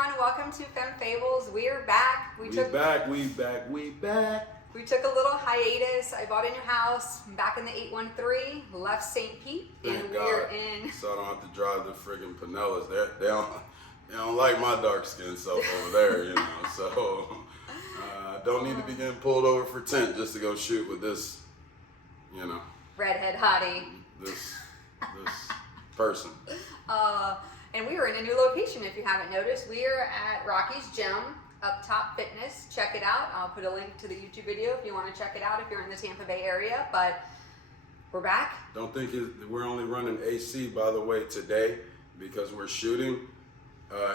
everyone. Welcome to Femme Fables. We're back. We back. We back. We took a little hiatus. I bought a new house back in the 813, left St. Pete, Thank and God. we're in. So I don't have to drive the friggin' Pinellas. They don't like my dark skinned self over there, you know. So don't need to be getting pulled over for tent just to go shoot with this, you know. Redhead hottie. This person. And we are in a new location. If you haven't noticed, we are at Rocky's Gym, Up Top Fitness. Check it out. I'll put a link to the YouTube video if you want to check it out if you're in the Tampa Bay area. But we're back. Don't think we're only running AC, by the way, today because we're shooting.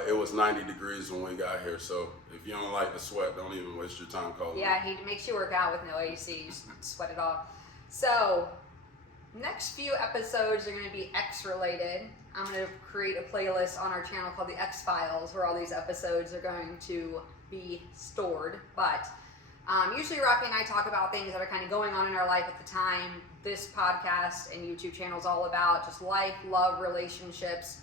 It was 90 degrees when we got here, so if you don't like the sweat, don't even waste your time calling. Yeah, he makes you work out with no AC. You just sweat it off. So, next few episodes are going to be X related. I'm going to create a playlist on our channel called the X Files, where all these episodes are going to be stored. But usually Rocky and I talk about things that are kind of going on in our life at the time. This podcast and YouTube channel is all about just life, love, relationships,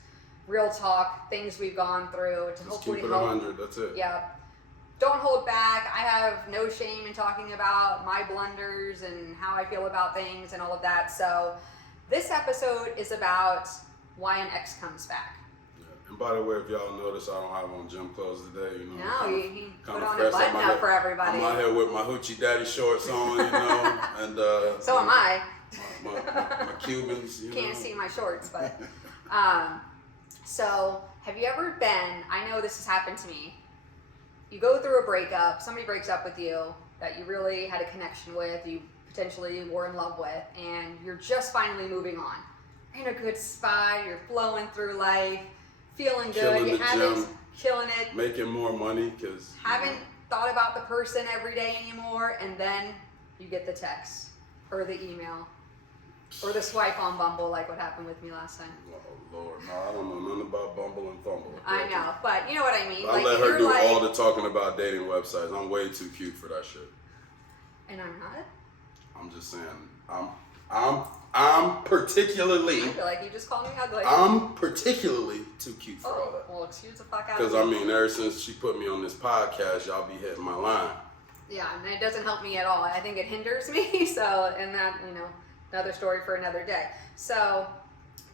real talk, things we've gone through to Just hopefully keep it help. 100, that's it. Yeah. Don't hold back. I have no shame in talking about my blunders and how I feel about things and all of that. So this episode is about why an ex comes back. Yeah. And by the way, if y'all notice, I don't have on gym clothes today. You know, No, he put kinda on fresh. a button up for everybody. I'm out here with my hoochie daddy shorts on, you know, and So am I. My Cubans. You Can't know. see my shorts, but so have you ever been? I know this has happened to me. You go through a breakup. Somebody breaks up with you that you really had a connection with. You potentially were in love with, and you're just finally moving on. You're in a good spot. You're flowing through life, feeling good. Killing You the haven't gym. killing it. Making more money because Haven't thought about the person every day anymore, and then you get the text or the email or the swipe on Bumble, like what happened with me last time. Oh Lord, no, I don't know nothing about Bumble and Fumble. I know, but you know what I mean. I Like, let her you're do like, all the talking about dating websites. I'm way too cute for that shit. and I'm not. I'm just saying, I'm particularly, I feel like you just called me ugly. I'm particularly too cute for all that. Well, excuse the fuck out Because of I me. mean, ever since she put me on this podcast, y'all be hitting my line. Yeah, and it doesn't help me at all. I think it hinders me. So, and that, another story for another day. So,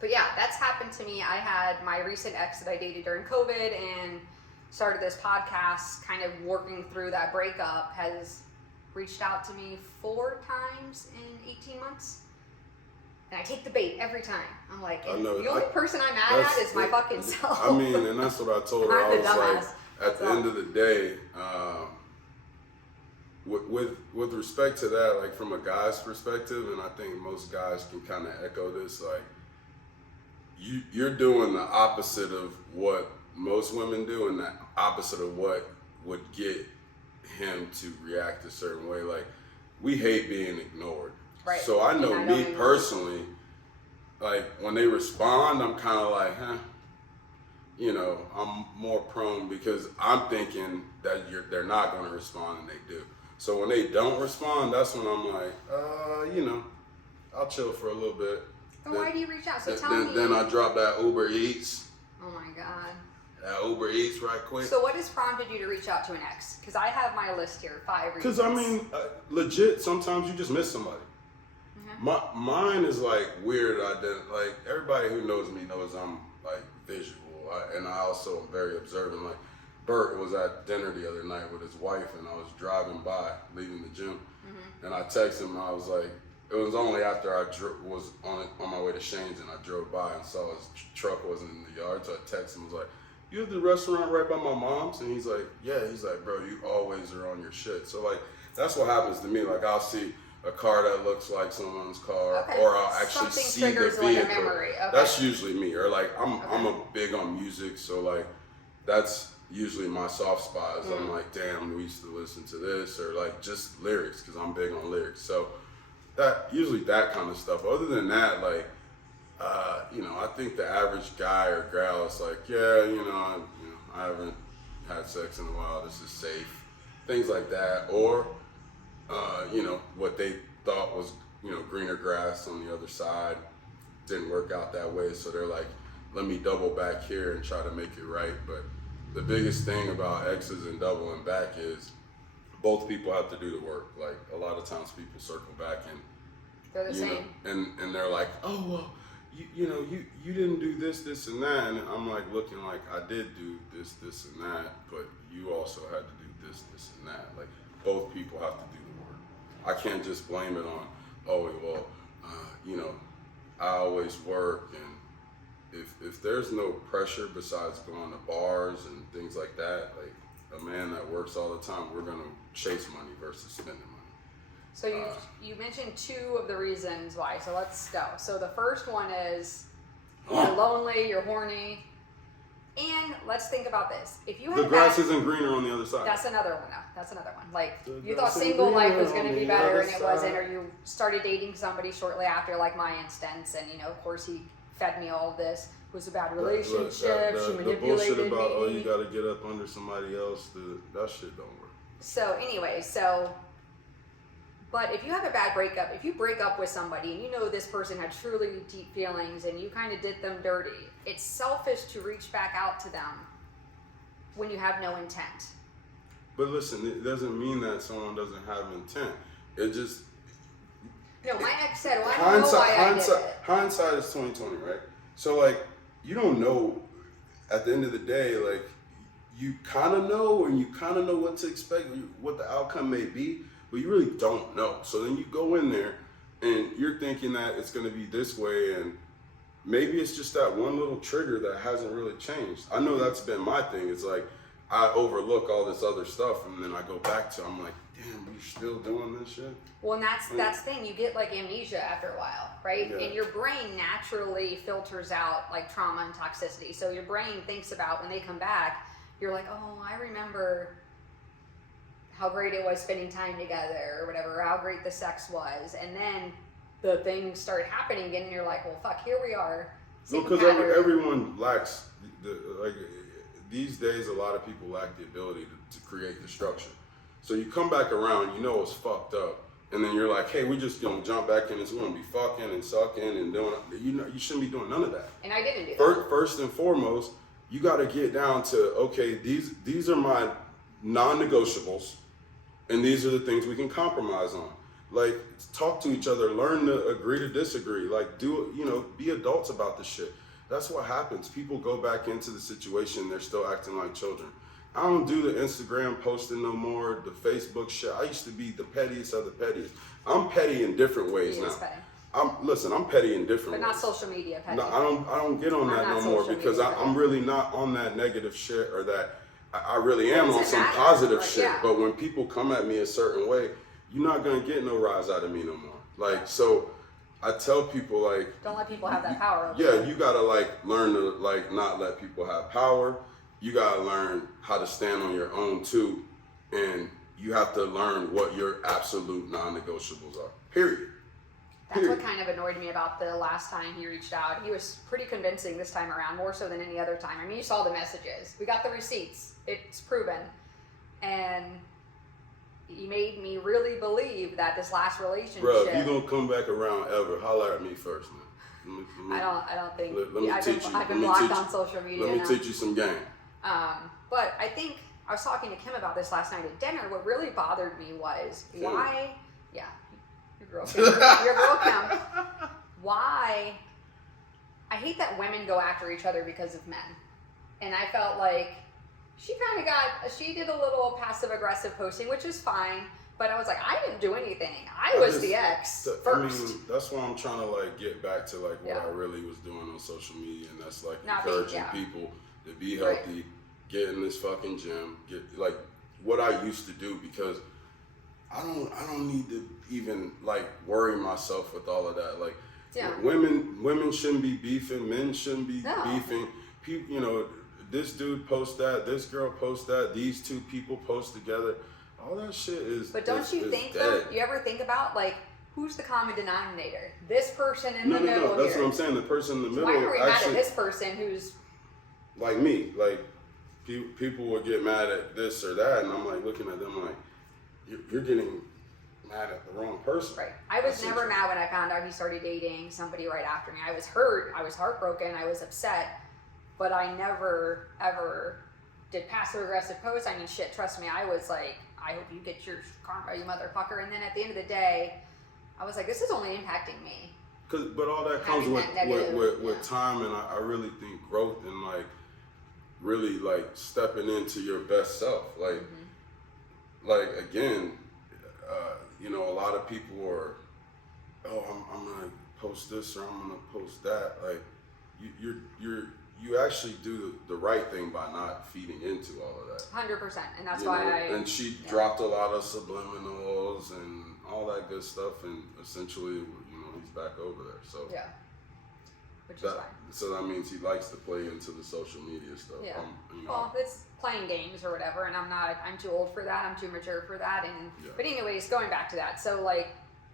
but yeah, that's happened to me. I had my recent ex that I dated during COVID and started this podcast kind of working through that breakup, has reached out to me 4 times in 18 months. And I take the bait every time. I'm like, I know. the only person I'm mad at is my fucking self. I mean, and that's what I told her. I'm I the was like, dumbass. at the end of the day, with respect to that, like from a guy's perspective, and I think most guys can kind of echo this, like you're doing the opposite of what most women do, and the opposite of what would get him to react a certain way. Like, we hate being ignored. Right. So I know And I me don't personally, like when they respond, I'm kind of like, I'm more prone because I'm thinking that they're not going to respond, and they do. So when they don't respond, that's when I'm like, I'll chill for a little bit. Then why do you reach out? So tell me. Then I drop that Uber Eats. Oh my God. That Uber Eats right quick. So what has prompted you to reach out to an ex? Because I have my list here, 5 reasons. Because I mean, legit, sometimes you just miss somebody. Mine is like weird. Like everybody who knows me knows I'm like visual, and I also am very observant. Like Bert was at dinner the other night with his wife, and I was driving by, leaving the gym, and I texted him. And I was like, it was only after I was on my way to Shane's, and I drove by and saw his truck wasn't in the yard. So I texted him, was like, "You at the restaurant right by my mom's?" And he's like, "Yeah." He's like, "Bro, you always are on your shit." So like that's what happens to me. Like I'll see a car that looks like someone's car, Okay. or I'll actually Something see the triggers vehicle. like a memory. Okay. That's usually me. Or like I'm a big on music, so like that's usually my soft spot. Is I'm like, damn, we used to listen to this, or like just lyrics, because I'm big on lyrics. So that usually that kind of stuff. Other than that, like I think the average guy or gal is like, yeah, I haven't had sex in a while. This is safe, things like that, or what they thought was, greener grass on the other side didn't work out that way. So they're like, let me double back here and try to make it right. But the biggest thing about exes and doubling back is both people have to do the work. Like a lot of times people circle back and they're the same. And they're like, oh well, you didn't do this, and that, and I'm like looking like I did do this, and that, but you also had to do this, and that. Like both people have to do the work. I can't just blame it on, oh well, I always work, and if there's no pressure besides going to bars and things like that, like a man that works all the time, we're gonna chase money versus spending money. So you mentioned 2 of the reasons why. So let's go. So the first one is you're lonely, you're horny, and let's think about this. If you had the grass isn't greener on the other side. That's another one, though. That's another one. Like you thought grass isn't single life greener was going to on be the better, other and it wasn't, side. or you started dating somebody shortly after, like my instance, and of course he fed me all of this. It was a bad relationship. She the manipulated bullshit about me. oh you got to get up under somebody else. That shit don't work. So anyway, but if you have a bad breakup, if you break up with somebody and you know this person had truly deep feelings and you kind of did them dirty, it's selfish to reach back out to them when you have no intent. But listen, it doesn't mean that someone doesn't have intent. It just No, my ex said, well, I don't know why I did it. Hindsight is 20/20, right? So like you don't know at the end of the day, like you kind of know and you kind of know what to expect, what the outcome may be, but you really don't know. So then you go in there and you're thinking that it's going to be this way, and maybe it's just that one little trigger that hasn't really changed. I know that's been my thing. It's like I overlook all this other stuff and then I go back to, I'm like, damn, you're still doing this shit? Well, and that's the thing. You get like amnesia after a while, right? Yeah. And your brain naturally filters out like trauma and toxicity. So your brain thinks about when they come back, you're like, oh, I remember how great it was spending time together or whatever, or how great the sex was. And then the things start happening again and you're like, well, fuck, here we are. No, because everyone lacks, these days a lot of people lack the ability to create the structure. So you come back around, you know it's fucked up, and then you're like, hey, we just gonna jump back in this, we're gonna be fucking and sucking and doing, you shouldn't be doing none of that. And I didn't do that. First and foremost, you gotta get down to, okay, these are my non-negotiables, and these are the things we can compromise on. Like, talk to each other, learn to agree to disagree, like be adults about this shit. That's what happens. People go back into the situation, they're still acting like children. I don't do the Instagram posting no more, the Facebook shit. I used to be the pettiest of the pettiest. I'm petty in different ways now. Petty. I'm petty in different ways. But not social media petty. No, I don't get on that no more because I'm really not on that negative shit or that. I really am on some positive shit. Yeah. But when people come at me a certain way, you're not gonna get no rise out of me no more. Like, so I tell people, like, don't let people have that power over you gotta like learn to like not let people have power. You gotta learn how to stand on your own too, and you have to learn what your absolute non-negotiables are. Period. That's what kind of annoyed me about the last time he reached out. He was pretty convincing this time around, more so than any other time. I mean, you saw the messages. We got the receipts. It's proven. And he made me really believe that this last relationship... Bro, if you gonna come back around ever, holler at me first, man. I don't think... I've been blocked on social media Let me now. teach you some game. But I think... I was talking to Kim about this last night at dinner. What really bothered me was why... Yeah. Your girl Kim. Why? I hate that women go after each other because of men. And I felt like she did a little passive aggressive posting, which is fine. But I was like, I didn't do anything. I was the ex first. I mean, that's why I'm trying to like get back to like what I really was doing on social media, and that's like encouraging people to be healthy, get in this fucking gym, get like what I used to do, because I don't need to even like worry myself with all of that. Like women shouldn't be beefing, men shouldn't be beefing. People, this dude posts that, this girl posts that, these two people post together. All that shit is. But don't you think though? You ever think about like who's the common denominator? This person in the middle. No, that's what I'm saying. The person in the middle. Why are we mad at this person who's like me? Like people would get mad at this or that, and I'm like looking at them like, you're getting mad at the wrong person. Right. I was never mad when I found out he started dating somebody right after me. I was hurt. I was heartbroken. I was upset. But I never, ever did passive aggressive posts. I mean, shit, trust me, I was like, I hope you get your karma, you motherfucker. And then at the end of the day, I was like, this is only impacting me. But all that comes Having with that negative, with time, and I really think growth and like really like stepping into your best self. Like like again, you know, a lot of people are, oh, I'm gonna post this or I'm gonna post that. Like you actually do the right thing by not feeding into all of that. 100%, and that's You why know? And she dropped a lot of subliminals and all that good stuff, and essentially, you know, he's back over there. So yeah, which is that, fine. so that means he likes to play into the social media stuff. Yeah. You know, Well, it's playing games or whatever, and I'm too old for that. I'm too mature for that. And Yeah. but anyways, going back to that. So like,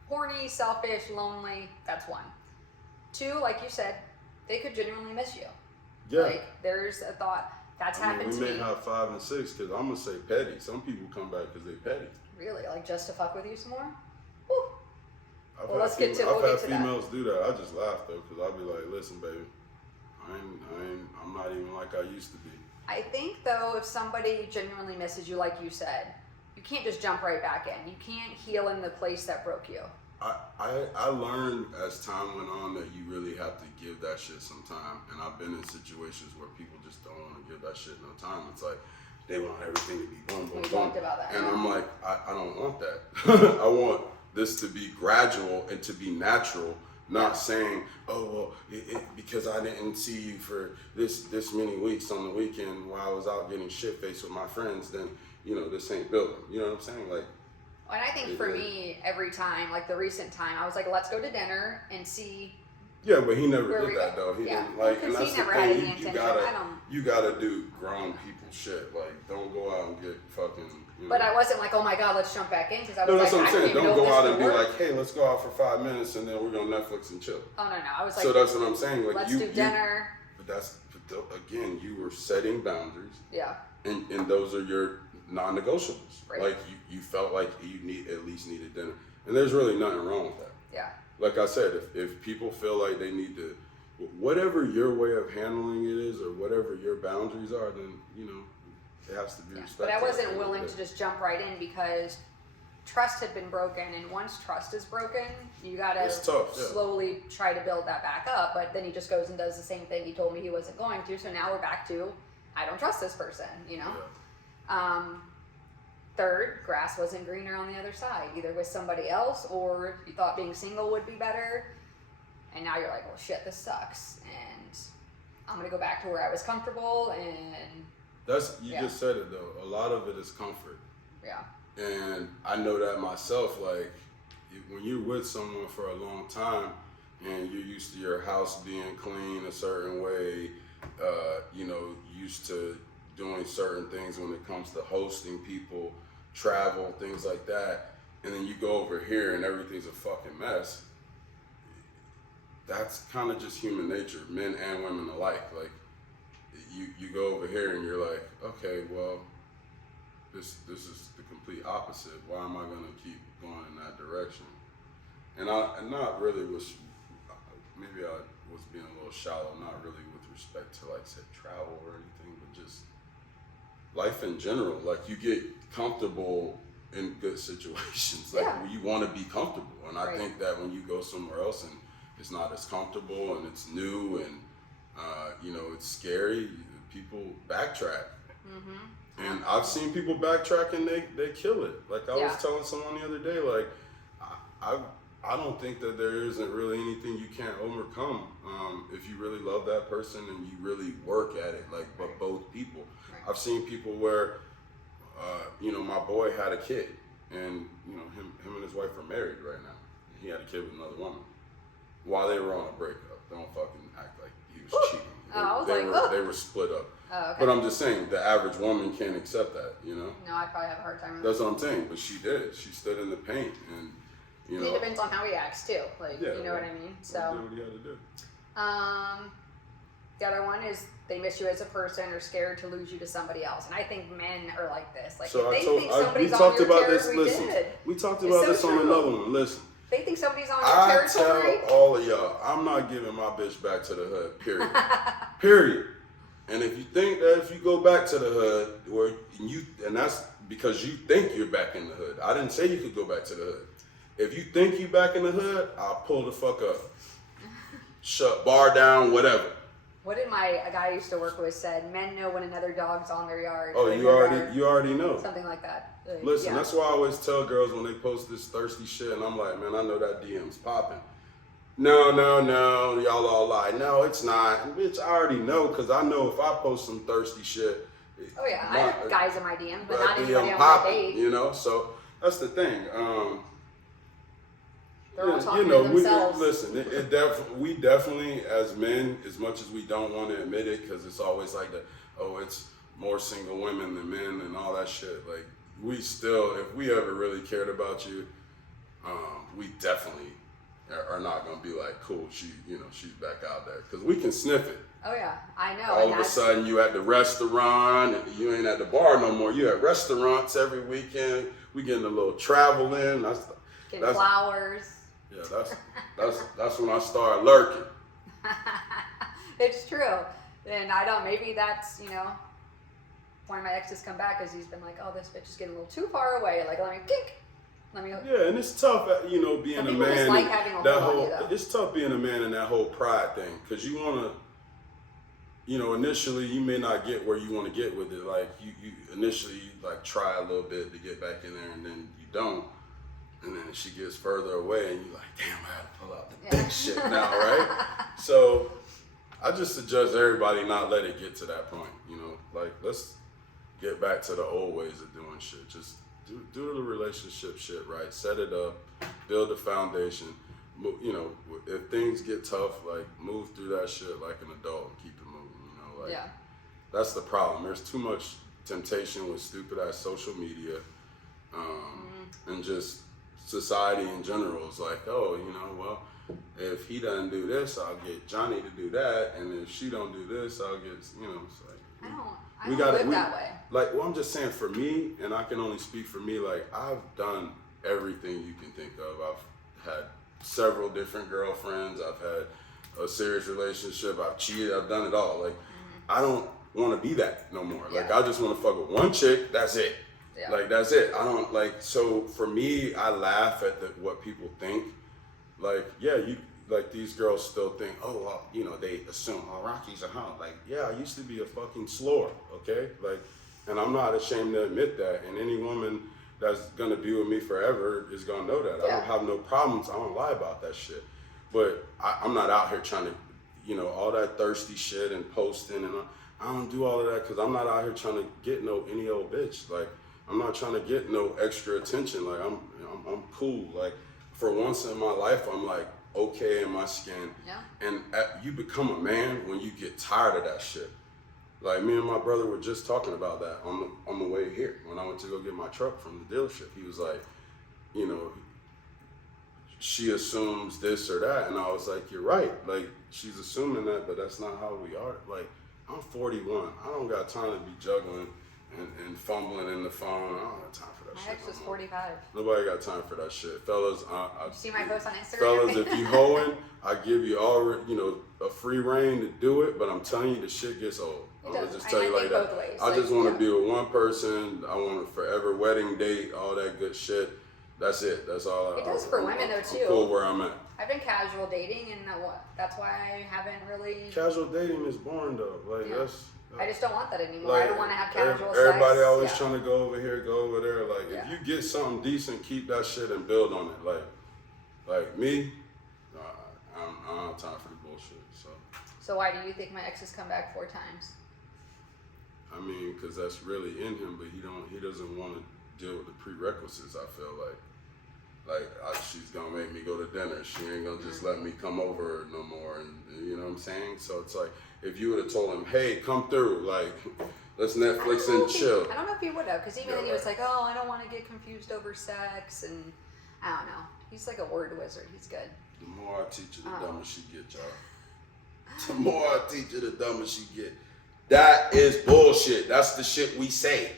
horny, selfish, lonely. That's one. Two, like you said, they could genuinely miss you. yeah. Like there's a thought that's happened we to may me. have 5 and 6 because I'm gonna say petty. Some people come back because they petty. Really, like just to fuck with you some more. Whew. I've Well, had, let's get to- I've we'll had get to that. females do that. I just laugh though because I'll be like, listen, baby, I'm not even like I used to be. I think though, if somebody genuinely misses you, like you said, you can't just jump right back in. You can't heal in the place that broke you. I learned as time went on that you really have to give that shit some time. And I've been in situations where people just don't want to give that shit no time. It's like they want everything to be boom, boom, We boom. talked about that. And I'm like, I don't want that. I want this to be gradual and to be natural. Not saying, oh well, because I didn't see you for this many weeks on the weekend while I was out getting shit faced with my friends, then you know this ain't building. You know what I'm saying? Like, And I think for me, every time, like the recent time, I was like, let's go to dinner and see. yeah, but he never Where did we that go. though. He Yeah. didn't like, and Because that's he the never had any thing. intention. You gotta do grown people shit. Like, don't go out and get fucking. You know. But I wasn't like, oh my god, let's jump back in, because I was No, like, that's what I I'm don't saying. even Don't know if go out this and be will work. like, hey, let's go out for 5 minutes and then we're gonna Netflix and chill. Oh no, I was like, So that's what I'm saying. Like, let's you, do dinner. But again, you were setting boundaries, Yeah. and those are your non-negotiables. Right. Like you felt like you at least needed dinner, and there's really nothing wrong with that. Yeah. Like I said, if people feel like they need to, whatever your way of handling it is, or whatever your boundaries are, then you know it has to be Yeah. respected. But I wasn't at the end of willing the to day. just jump right in because trust had been broken, and once trust is broken, you gotta It's tough, yeah. slowly try to build that back up. But then he just goes and does the same thing he told me he wasn't going to. So now we're back to, I don't trust this person, you know. Yeah. Third, grass wasn't greener on the other side, either with somebody else or you thought being single would be better. And now you're like, well, shit, this sucks. And I'm going to go back to where I was comfortable. And You Yeah. just said it though. A lot of it is comfort. yeah, And I know that myself, like, when you're with someone for a long time and you're used to your house being clean a certain way, you know, used to doing certain things when it comes to hosting people, travel, things like that, and then you go over here and everything's a fucking mess, that's kind of just human nature, men and women alike. Like, you go over here and you're like, okay, well, this is the complete opposite. Why am I gonna keep going in that direction? And not really was, maybe I was being a little shallow, not really with respect to like say travel or anything, but just life in general. Like, you get comfortable in good situations. Like, Yeah. you want to be comfortable, and I Right. think that when you go somewhere else and it's not as comfortable and it's new and you know it's scary, people backtrack. And I've seen people backtrack and they kill it. Like I Yeah. was telling someone the other day, like I don't think that there isn't really anything you can't overcome if you really love that person and you really work at it. Like, but both people. Right. I've seen people where you know, my boy had a kid, and you know him and his wife are married right now. He had a kid with another woman while they were on a breakup. Don't fucking act like he was cheating. Oh, I was they like, were oh. they were split up. Oh, okay. But I'm just saying, the average woman can't accept that, you know? No, I'd probably have a hard time with That's what I'm saying, but she did. She stood in the paint, and, you it. know. It depends on how he acts too. Like, Yeah, you know well, what I mean? He So, did what he had to do. the other one is they miss you as a person or scared to lose you to somebody else. And I think men are like this. Like, So if I they told, think we somebody's on talked your about territory, this, listen, did. we talked It's about so this on true. another one, listen. They think somebody's on your I territory. tell all of y'all, I'm not giving my bitch back to the hood, period. Period. And if you think that if you go back to the hood, and that's because you think you're back in the hood. I didn't say you could go back to the hood. If you think you back in the hood, I'll pull the fuck up. Shut, bar down, whatever. What did a guy I used to work with said? Men know when another dog's on their yard. Oh, you already know. Something like that. Listen, that's why I always tell girls when they post this thirsty shit, and I'm like, man, I know that DM's popping. No, y'all all lie. No, it's not. Bitch, I already know, because I know if I post some thirsty shit. Oh, yeah. I have guys in my DMs, but not anybody on popping, my date. You know, so that's the thing. They're all talking to themselves. We definitely, as men, as much as we don't want to admit it, because it's always like it's more single women than men and all that shit. Like, we still, if we ever really cared about you, we definitely are not gonna be like, cool, she's back out there, because we can sniff it. Oh yeah, I know. All of a sudden, you at the restaurant, and you ain't at the bar no more. You at restaurants every weekend. We getting a little travel in. That's flowers. Yeah, that's when I start lurking. It's true, and I don't. Maybe that's why my exes come back, because he's been like, oh, this bitch is getting a little too far away. Like, let me kick. Yeah, and it's tough, being a man. Like having a that whole whole, it's tough being a man in that whole pride thing, because you want to, initially you may not get where you want to get with it. Like you initially like try a little bit to get back in there, and then you don't, and then she gets further away, and you're like, damn, I had to pull out the big shit now, right? So I just suggest everybody not let it get to that point. Like, let's get back to the old ways of doing shit. Just do the relationship shit right. Set it up. Build a foundation. If things get tough, like, move through that shit like an adult and keep it moving. Yeah. That's the problem. There's too much temptation with stupid ass social media, and just society in general. It's like, oh, well, if he doesn't do this, I'll get Johnny to do that, and if she don't do this, I'll get, it's like, I don't live that way. Like, well, I'm just saying, for me, and I can only speak for me, like, I've done everything you can think of. I've had several different girlfriends. I've had a serious relationship. I've cheated. I've done it all. Like, I don't want to be that no more. Like, I just want to fuck with one chick. That's it. Yeah. Like, that's it. I don't, like, so for me, I laugh at what people think. Like, yeah, like, these girls still think, oh, well, they assume, oh, Rocky's a hoe. Like, yeah, I used to be a fucking slore, okay? Like, and I'm not ashamed to admit that. And any woman that's gonna be with me forever is gonna know that. Yeah. I don't have no problems. I don't lie about that shit. But I'm not out here trying to, all that thirsty shit and posting, and I don't do all of that, because I'm not out here trying to get any old bitch. Like, I'm not trying to get no extra attention. Like, I'm cool. Like, for once in my life, I'm like, okay in my skin. Yeah. And you become a man when you get tired of that shit. Like, me and my brother were just talking about that on the way here. When I went to go get my truck from the dealership, he was like, she assumes this or that. And I was like, you're right. Like, she's assuming that, but that's not how we are. Like, I'm 41. I don't got time to be juggling and fumbling in the phone. I don't have time for that shit. My ex was 45. Nobody got time for that shit. Fellas, you see my post on Instagram? Fellas, if you hoeing, I give you a free reign to do it, but I'm telling you, the shit gets old. I'm gonna just tell you like that. I just want to be with one person. I want a forever wedding date, all that good shit. That's it. That's all. It does for women though too. I'm cool where I'm at. I've been casual dating, and that's why I haven't really. Casual dating is boring though. Like, I just don't want that anymore. Like, I don't want to have casual sex. Everybody always trying to go over here, go over there. Like, if you get something decent, keep that shit and build on it. Like me, I don't have time for the bullshit. So why do you think my exes come back 4 times? I mean, because that's really in him, but he doesn't want to deal with the prerequisites. I feel like she's gonna make me go to dinner. She ain't gonna just let me come over no more, and you know what I'm saying. So it's like, if you would have told him, hey, come through, like, let's Netflix and chill. I don't know if he would have, because even then he was like, oh, I don't want to get confused over sex, and I don't know. He's like a word wizard. He's good. The more I teach her, the dumber she get, y'all. The more I teach her, the dumber she get. That is bullshit. That's the shit we say.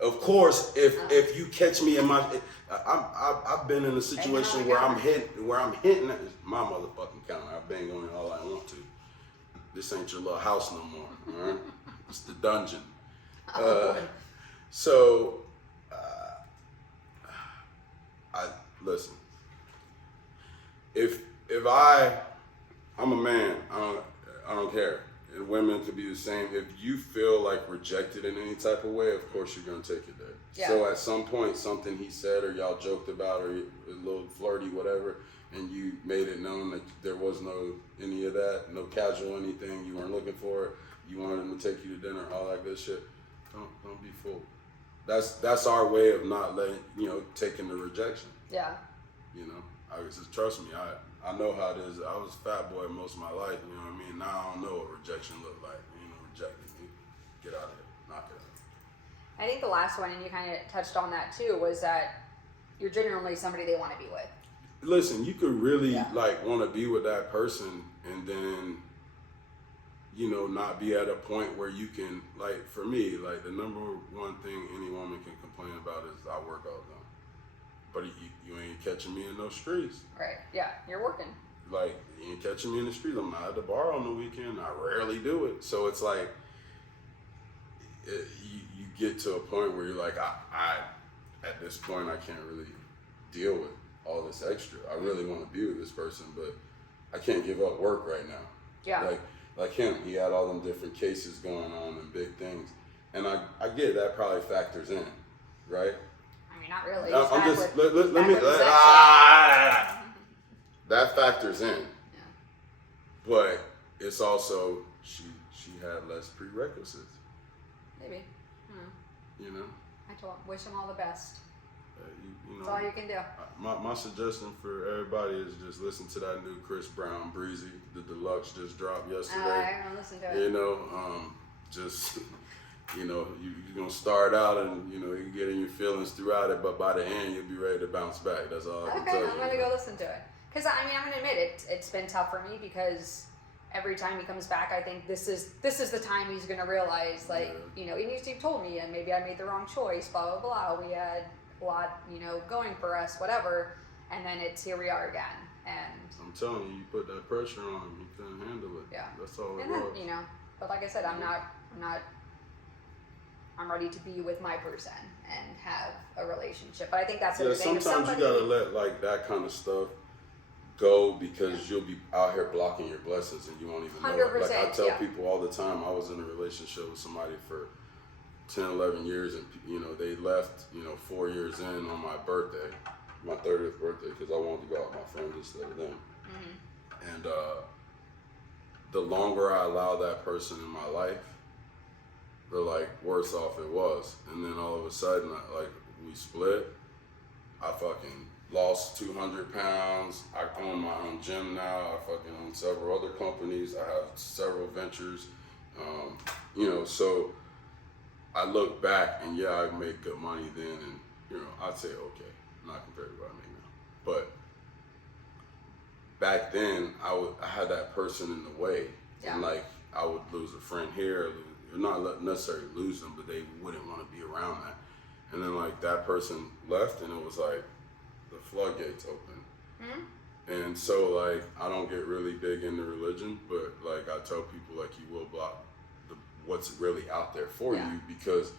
Of course, if you catch me in I've been in a situation where I'm hitting at my motherfucking counter. I bang on it all I want to. This ain't your little house no more. All right? It's the dungeon. Oh, So, I listen. If I'm a man, I don't care. And women could be the same. If you feel like rejected in any type of way, of course you're gonna take it there. Yeah. So at some point, something he said or y'all joked about or a little flirty, whatever, and you made it known that there was no any of that, no casual anything. You weren't looking for it. You wanted him to take you to dinner, all that good shit. Don't be fooled. That's our way of not letting taking the rejection. yeah. I just trust me. I know how it is. I was a fat boy most of my life. You know what I mean? Now I don't know what rejection looked like. Rejecting me. Get out of here. Knock it out. I think the last one, and you kind of touched on that too, was that you're genuinely somebody they want to be with. Listen, you could really want to be with that person, and then not be at a point where you can for me, the number one thing any woman can complain about is I work all done. But you ain't catching me in those streets. Right. Yeah. You're working. You ain't catching me in the streets. I'm not at the bar on the weekend. I rarely do it. So it's you get to a point where you're like, I at this point I can't really deal with all this extra. I really want to be with this person, but I can't give up work right now. Yeah. Like him, he had all them different cases going on and big things, and I get that probably factors in, right? I mean, not really. I'm just that factors in. Yeah. But it's also she had less prerequisites. Maybe. I wish him all the best. That's all you can do. My suggestion for everybody is just listen to that new Chris Brown Breezy. The deluxe just dropped yesterday. I'm gonna listen to it. Just you're gonna start out and you can get in your feelings throughout it, but by the end you'll be ready to bounce back. That's all I can tell you. I'm gonna go listen to it. Because I'm gonna admit it's been tough for me because every time he comes back, I think this is the time he's gonna realize, you've told me, and maybe I made the wrong choice, blah blah blah. We had a lot, going for us, whatever, and then it's here we are again. And I'm telling you, you put that pressure on him, he couldn't handle it. Yeah, that's all it and was. Then, but like I said, I'm ready to be with my person and have a relationship. But I think that's the thing. Sometimes you gotta let that kind of stuff go because you'll be out here blocking your blessings and you won't even know it. I tell people all the time, I was in a relationship with somebody for 10, 11 years and they left 4 years in on my birthday, my 30th birthday, because I wanted to go out with my friends instead of them. Mm-hmm. And the longer I allow that person in my life, the worse off it was. And then all of a sudden, we split. I fucking lost 200 pounds. I own my own gym now. I fucking own several other companies. I have several ventures. So I look back and I make good money then, and I'd say okay, not compared to what I make now. But back then, I had that person in the way, and I would lose a friend here, not necessarily lose them, but they wouldn't want to be around that. And then that person left, and it was the floodgates open. Mm-hmm. And so I don't get really big into religion, but I tell people you will block what's really out there for you because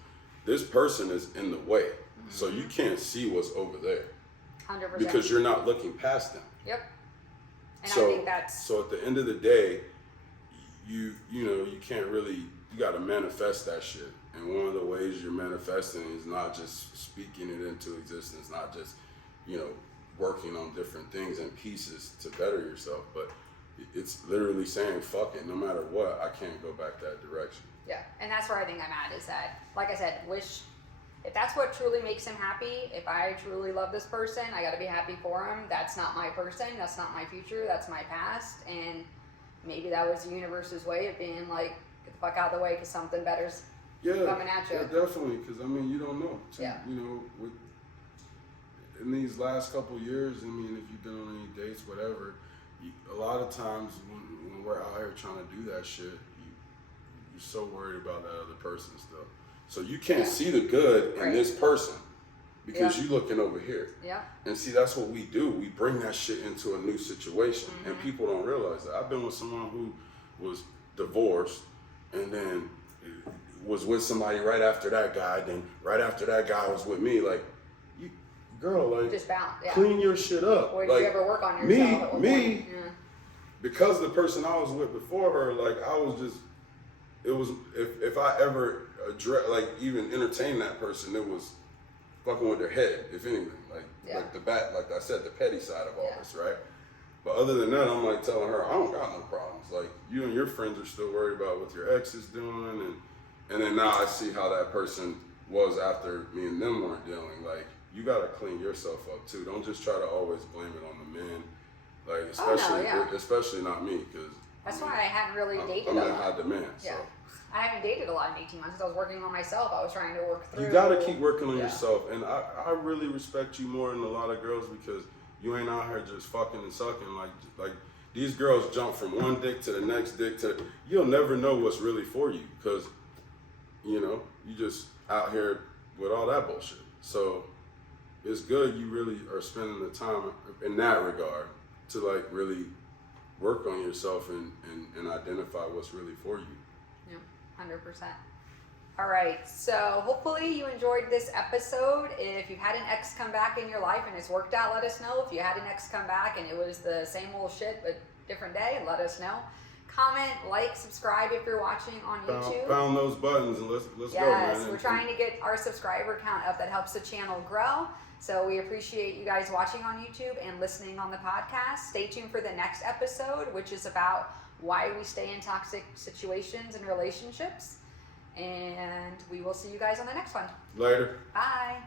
this person is in the way. Mm-hmm. So you can't see what's over there. 100%. Because you're not looking past them. Yep. And I think that's... So at the end of the day, you can't really, you got to manifest that shit. And one of the ways you're manifesting is not just speaking it into existence, not just, working on different things and pieces to better yourself, but it's literally saying, fuck it, no matter what, I can't go back that direction. Yeah, and that's where I think I'm at, is that, like I said, if that's what truly makes him happy, if I truly love this person, I gotta be happy for him. That's not my person, that's not my future, that's my past, and maybe that was the universe's way of being get the fuck out of the way because something better's coming at you. Yeah, definitely, because you don't know. In these last couple years, if you've been on any dates, whatever, a lot of times when we're out here trying to do that shit, you're so worried about that other person still. So you can't see the good in this person because you're looking over here. Yeah. And see, that's what we do. We bring that shit into a new situation, and people don't realize that. I've been with someone who was divorced, and then was with somebody right after that guy. Then right after that guy was with me. Like, you, girl, like, just balance. Yeah. clean your shit up. Or did like, you ever work on yourself? At one point? Yeah. Because the person I was with before her, like, I was just, it was, if I ever like even entertained that person, it was fucking with their head, if anything. Like I said, the petty side of all this, right? But other than that, I'm like telling her, I don't got no problems. Like, you and your friends are still worried about what your ex is doing, and then now I see how that person was after me and them weren't dealing. Like, you gotta clean yourself up too. Don't just try to always blame it on the men. Like, especially not me, because that's why I hadn't really dated I'm a in lot. high demand. Yeah. So. I haven't dated a lot in 18 months because I was working on myself. I was trying to work through. You gotta keep working on yourself, and I really respect you more than a lot of girls because you ain't out here just fucking and sucking. Like these girls jump from one dick to the next dick to. You'll never know what's really for you because, you know, you just out here with all that bullshit. So it's good you really are spending the time in that regard to like really work on yourself and identify what's really for you. Yeah, 100%. All right, so hopefully you enjoyed this episode. If you've had an ex come back in your life and it's worked out, let us know. If you had an ex come back and it was the same old shit but different day, let us know. Comment, like, subscribe if you're watching on YouTube. Pound those buttons and let's go, man. Yes, we're trying to get our subscriber count up. That helps the channel grow. So we appreciate you guys watching on YouTube and listening on the podcast. Stay tuned for the next episode, which is about why we stay in toxic situations and relationships. And we will see you guys on the next one. Later. Bye.